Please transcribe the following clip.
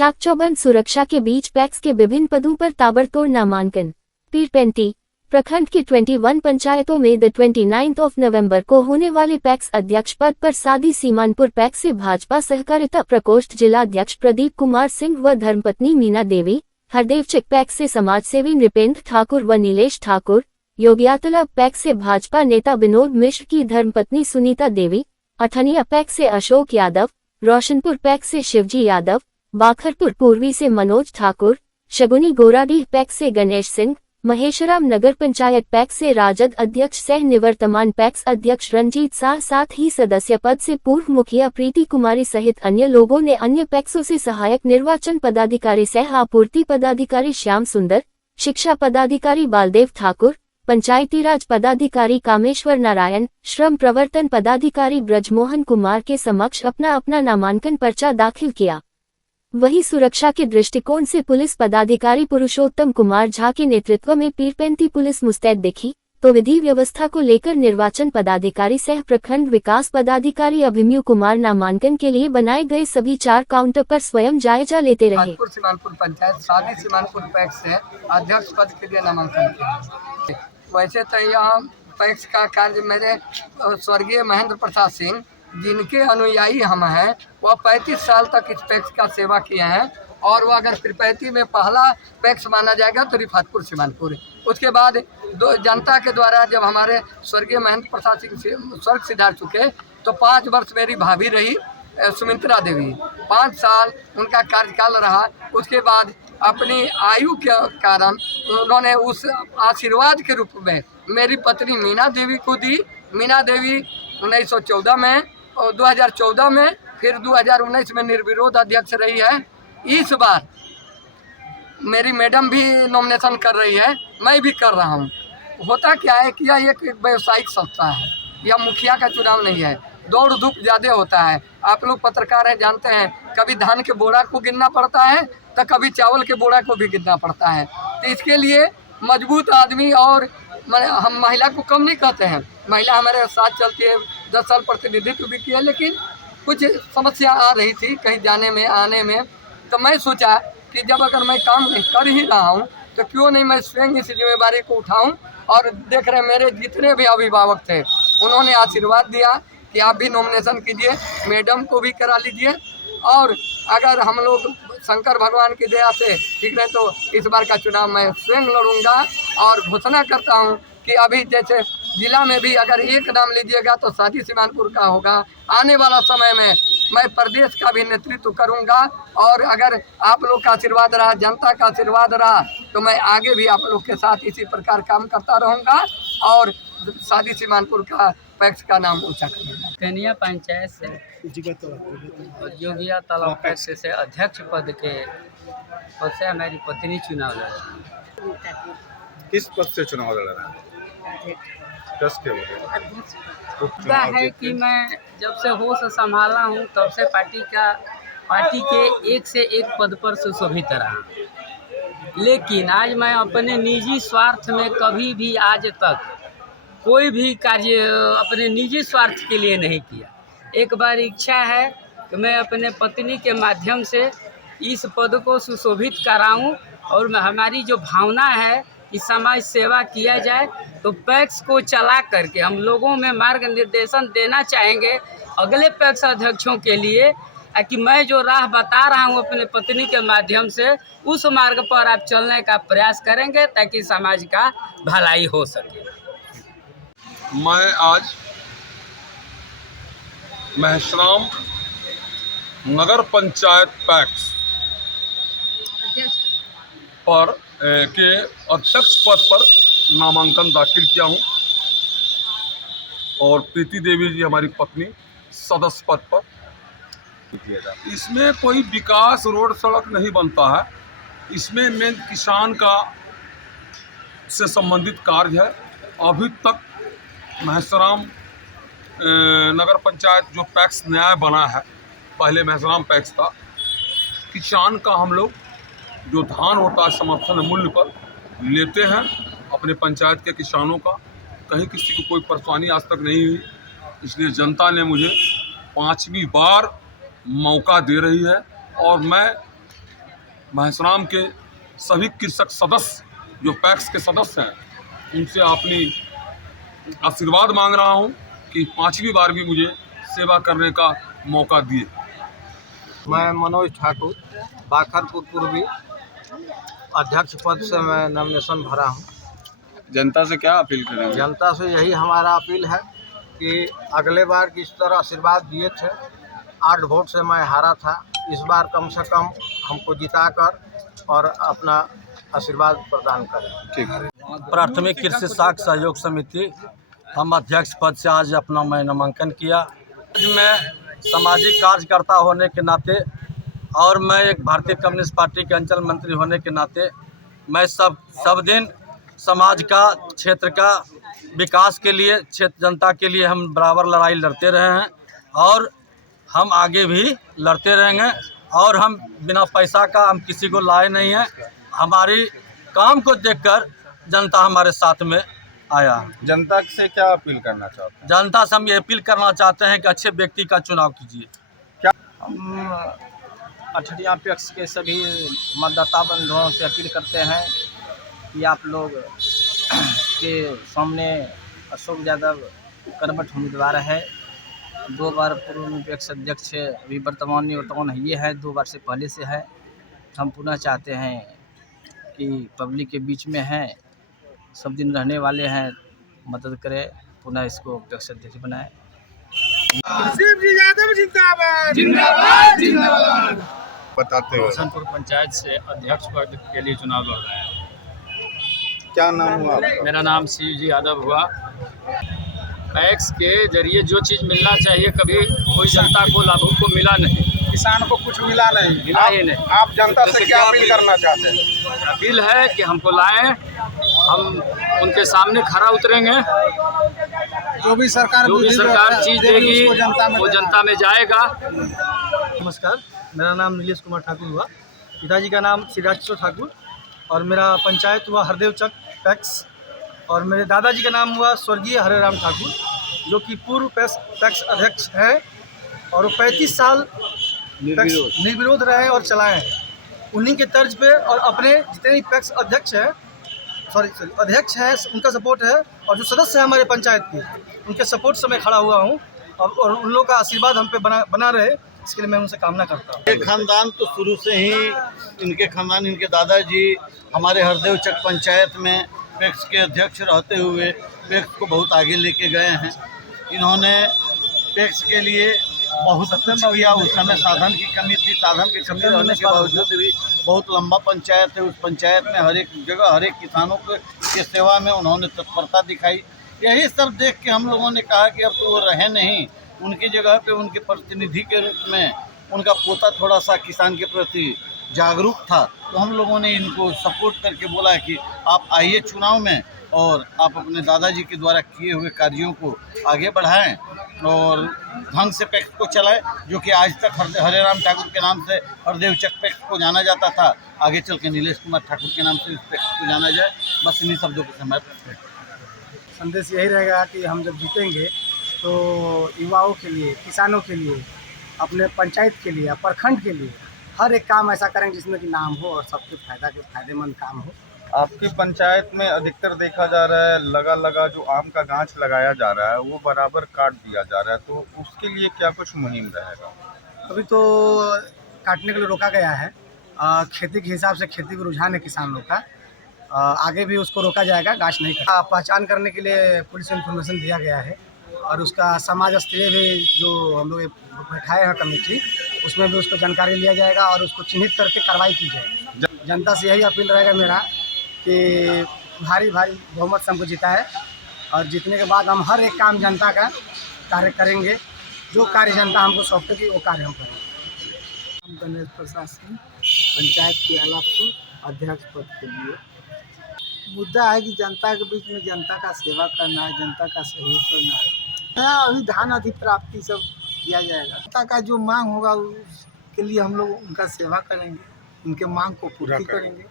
चाक चौबंद सुरक्षा के बीच पैक्स के विभिन्न पदों पर ताबड़तोड़ नामांकन। पीरपेंती प्रखंड की 21 पंचायतों में 29 नवंबर को होने वाले पैक्स अध्यक्ष पद पर सादी सीमानपुर पैक्स से भाजपा सहकारिता प्रकोष्ठ जिला अध्यक्ष प्रदीप कुमार सिंह व धर्मपत्नी मीना देवी, हरदेवचक पैक्स से समाजसेवी नृपेंद्र ठाकुर व नीलेश ठाकुर, योगियातला पैक्स से भाजपा नेता विनोद मिश्र की धर्मपत्नी सुनीता देवी, अठनिया पैक्स से अशोक यादव, रोशनपुर पैक्स से शिवजी यादव, बाखरपुर पूर्वी से मनोज ठाकुर, शगुनी गोराडीह पैक्स से गणेश सिंह, महेशराम नगर पंचायत पैक्स से राजद अध्यक्ष सह निवर्तमान पैक्स अध्यक्ष रंजीत शाह, साथ ही सदस्य पद से पूर्व मुखिया प्रीति कुमारी सहित अन्य लोगों ने अन्य पैक्सों से सहायक निर्वाचन पदाधिकारी सह आपूर्ति पदाधिकारी श्याम सुंदर, शिक्षा पदाधिकारी बालदेव ठाकुर, पंचायती राज पदाधिकारी कामेश्वर नारायण, श्रम प्रवर्तन पदाधिकारी ब्रजमोहन कुमार के समक्ष अपना अपना नामांकन पर्चा दाखिल किया। वहीं सुरक्षा के दृष्टिकोण से पुलिस पदाधिकारी पुरुषोत्तम कुमार झा के नेतृत्व में पीरपेंती पुलिस मुस्तैद दिखी, तो विधि व्यवस्था को लेकर निर्वाचन पदाधिकारी सह प्रखंड विकास पदाधिकारी अभिमन्यु कुमार नामांकन के लिए बनाए गए सभी 4 काउंटर पर स्वयं जायजा लेते रहे। सीमानपुर पंचायत सादी सीमानपुर पैक्स से अध्यक्ष पद के लिए नामांकन किया। वैसे तो यहाँ पैक्स का कार्य मेरे स्वर्गीय महेंद्र प्रसाद सिंह, जिनके अनुयायी हम हैं, वह 35 साल तक इस पैक्स का सेवा किए हैं और वह अगर पीरपेंती में पहला पैक्स माना जाएगा तो रिफातपुर सीमानपुर। उसके बाद जनता के द्वारा जब हमारे स्वर्गीय महेंद्र प्रसाद सिंह स्वर्ग सिधार चुके तो 5 वर्ष मेरी भाभी रही सुमित्रा देवी, 5 साल उनका कार्यकाल रहा। उसके बाद अपनी आयु के कारण उन्होंने उस आशीर्वाद के रूप में मेरी पत्नी मीना देवी को दी। मीना देवी 1914 में और 2014 में फिर 2019 में निर्विरोध अध्यक्ष रही है। इस बार मेरी मैडम भी नॉमिनेशन कर रही है, मैं भी कर रहा हूँ। होता क्या है कि यह एक व्यावसायिक संस्था है, यह मुखिया का चुनाव नहीं है, दौड़ धूप ज़्यादा होता है। आप लोग पत्रकार हैं, जानते हैं, कभी धान के बोरा को गिनना पड़ता है तो कभी चावल के बोरा को भी गिनना पड़ता है। तो इसके लिए मजबूत आदमी, और हम महिला को कम नहीं कहते हैं, महिला हमारे साथ चलती है, 10 साल प्रतिनिधित्व भी किया, लेकिन कुछ समस्या आ रही थी कहीं जाने में आने में। तो मैं सोचा कि जब अगर मैं काम कर ही रहा हूँ तो क्यों नहीं मैं स्वयं इस जिम्मेवारी को उठाऊँ। और देख रहे मेरे जितने भी अभिभावक थे उन्होंने आशीर्वाद दिया कि आप भी नॉमिनेशन कीजिए, मैडम को भी करा लीजिए, और अगर हम लोग शंकर भगवान की दया से ठीक रहे तो इस बार का चुनाव मैं स्वयं लड़ूंगा। और घोषणा करता हूं कि अभी जैसे जिला में भी अगर एक नाम लीजिएगा तो सादी सीमानपुर का होगा। आने वाला समय में मैं प्रदेश का भी नेतृत्व करूंगा, और अगर आप लोग का आशीर्वाद रहा, जनता का आशीर्वाद रहा, तो मैं आगे भी आप लोग के साथ इसी प्रकार काम करता रहूंगा और सादी सीमानपुर का पैक्स का नाम ऊंचा करूंगा। कनिया पंचायत से और योगिया तालाब पैक्स से अध्यक्ष पद के पद से हमारी पत्नी चुनाव लड़ रही है। किस पद से चुनाव लड़ रहा है? है कि मैं जब से होश संभाला हूँ तब से पार्टी के एक से एक पद पर सुशोभित रहा, लेकिन आज मैं अपने निजी स्वार्थ में कभी भी आज तक कोई भी कार्य अपने निजी स्वार्थ के लिए नहीं किया। एक बार इच्छा है कि मैं अपने पत्नी के माध्यम से इस पद को सुशोभित कराऊं, और हमारी जो भावना है कि समाज सेवा किया जाए, तो पैक्स को चला करके हम लोगों में मार्ग निर्देशन देना चाहेंगे अगले पैक्स अध्यक्षों के लिए, कि मैं जो राह बता रहा हूं अपने पत्नी के माध्यम से, उस मार्ग पर आप चलने का प्रयास करेंगे ताकि समाज का भलाई हो सके। मैं आज महेशराम नगर पंचायत पैक्स पर के अध्यक्ष पद पर नामांकन दाखिल किया हूं, और प्रीति देवी जी हमारी पत्नी सदस्य पद पर। इसमें कोई विकास रोड सड़क नहीं बनता है, इसमें मेन किसान का से संबंधित कार्य है। अभी तक महेशराम नगर पंचायत जो पैक्स नया बना है, पहले महेशराम पैक्स था, किसान का हम लोग जो धान होता है समर्थन मूल्य पर लेते हैं अपने पंचायत के किसानों का। कहीं किसी को कोई परेशानी आज तक नहीं हुई, इसलिए जनता ने मुझे 5वीं बार मौका दे रही है, और मैं महेशराम के सभी कृषक सदस्य जो पैक्स के सदस्य हैं, उनसे अपनी आशीर्वाद मांग रहा हूं कि 5वीं बार भी मुझे सेवा करने का मौका दिए। मैं मनोज ठाकुर बाखरपुर पूर्वी अध्यक्ष पद से मैं नॉमिनेशन भरा हूं। जनता से क्या अपील करेंगे? जनता से यही हमारा अपील है कि अगले बार की तरह आशीर्वाद दिए थे, 8 वोट से मैं हारा था, इस बार कम से कम हमको जिताकर और अपना आशीर्वाद प्रदान करें। ठीक। प्राथमिक कृषि साख सहयोग समिति हम अध्यक्ष पद से आज अपना मैं नामांकन किया। आज मैं सामाजिक कार्यकर्ता होने के नाते और मैं एक भारतीय कम्युनिस्ट पार्टी के अंचल मंत्री होने के नाते मैं सब दिन समाज का, क्षेत्र का विकास के लिए, क्षेत्र जनता के लिए हम बराबर लड़ाई लड़ते रहे हैं और हम आगे भी लड़ते रहेंगे। और हम बिना पैसा का हम किसी को लाए नहीं हैं। हमारी काम को देखकर जनता हमारे साथ में आया। जनता से क्या अपील करना चाहते हैं? जनता से हम ये अपील करना चाहते हैं कि अच्छे व्यक्ति का चुनाव कीजिए। हम अठरिया पैक्स के सभी मतदाता बंधुओं से अपील करते हैं कि आप लोग के सामने अशोक यादव करबट उम्मीदवार है, 2 बार पूर्व में पैक्स अध्यक्ष है, अभी वर्तमान ये है, 2 बार से पहले से है। हम पुनः चाहते हैं कि पब्लिक के बीच में हैं, सब दिन रहने वाले हैं, मदद करें, पुनः इसको पैक्स अध्यक्ष बनाएं। बताते हुए हसनपुर पंचायत से अध्यक्ष पद के लिए चुनाव लड़ रहे हैं। क्या नाम हुआ? मेरा नाम शिव जी यादव हुआ। पैक्स के जरिए जो चीज़ मिलना चाहिए कभी कोई जनता को लाभुक को मिला नहीं, किसान को कुछ मिला नहीं, मिला ही नहीं। आप जनता से क्या अपील करना चाहते हैं? अपील है कि हमको लाएं, हम उनके सामने खरा उतरेंगे, जो भी सरकार चीज़ देगी वो जनता में जाएगा। नमस्कार, मेरा नाम नीलेश कुमार ठाकुर हुआ। पिताजी का नाम सिराज किशोर ठाकुर और मेरा पंचायत हुआ हरदेव चक पैक्स। और मेरे दादाजी का नाम हुआ स्वर्गीय हरे राम ठाकुर, जो कि पूर्व पैक्स अध्यक्ष हैं और वो 35 साल निर्विरोध रहे और चलाए हैं। उन्हीं के तर्ज पे और अपने जितने भी पैक्स अध्यक्ष हैं अध्यक्ष हैं उनका सपोर्ट है, और जो सदस्य हैं हमारे पंचायत के उनके सपोर्ट से मैं खड़ा हुआ हूँ और उन लोगों का आशीर्वाद हम पे बना रहे, इसके लिए मैं उनसे कामना करता हूँ। ये खानदान तो शुरू से ही इनके खानदान, इनके दादाजी हमारे हरदेव चक पंचायत में पैक्स के अध्यक्ष रहते हुए पैक्स को बहुत आगे लेके गए हैं। इन्होंने पैक्स के लिए बहुत कुछ किया। उस समय साधन की कमी थी, साधन की कमी रहने के बावजूद भी बहुत लंबा पंचायत है। उस पंचायत में हर एक जगह हर एक किसानों के सेवा में उन्होंने तत्परता दिखाई। यही सब देख के हम लोगों ने कहा कि अब तो वो रहे नहीं, उनकी जगह पे उनके प्रतिनिधि के रूप में उनका पोता थोड़ा सा किसान के प्रति जागरूक था, तो हम लोगों ने इनको सपोर्ट करके बोला कि आप आइए चुनाव में और आप अपने दादाजी के द्वारा किए हुए कार्यों को आगे बढ़ाएं और ढंग से पैक्स को चलाएं, जो कि आज तक हरे राम ठाकुर के नाम से हरदेव चक पैक्स को जाना जाता था, आगे चल के नीलेश कुमार ठाकुर के नाम से इस पैक्स को जाना जाए। बस इन्हीं शब्दों के समय संदेश यही रहेगा कि हम जब जीतेंगे तो युवाओं के लिए, किसानों के लिए, अपने पंचायत के लिए, प्रखंड के लिए हर एक काम ऐसा करेंगे जिसमें कि नाम हो और सबके फायदेमंद काम हो। आपकी पंचायत में अधिकतर देखा जा रहा है लगा जो आम का गाछ लगाया जा रहा है वो बराबर काट दिया जा रहा है, तो उसके लिए क्या कुछ मुहिम रहेगा? अभी तो काटने के लिए रोका गया है। खेती के हिसाब से खेती को रुझान है किसान लोग का, आगे भी उसको रोका जाएगा, गाछ नहीं काटा। पहचान करने के लिए पुलिस इन्फॉर्मेशन दिया गया है और उसका समाज स्तरीय भी जो हम लोग बैठाए हैं कमेटी, उसमें भी उसको जानकारी लिया जाएगा और उसको चिन्हित करके कार्रवाई की जाएगी। जनता से यही अपील रहेगा मेरा कि भारी बहुमत से हमको जिता है और जीतने के बाद हम हर एक काम जनता का कार्य करेंगे, जो कार्य जनता हमको सौंपेगी वो कार्य हम करेंगे। हम गणेश प्रसाद सिंह, पंचायत के अलापुर अध्यक्ष पद के लिए। मुद्दा है कि जनता के बीच में जनता का सेवा करना है, जनता का सहयोग करना है। अभी धान अधिप्राप्ति सब किया जाएगा। जनता का जो मांग होगा उसके लिए हम लोग उनका सेवा करेंगे, उनके मांग को पूरा करेंगे।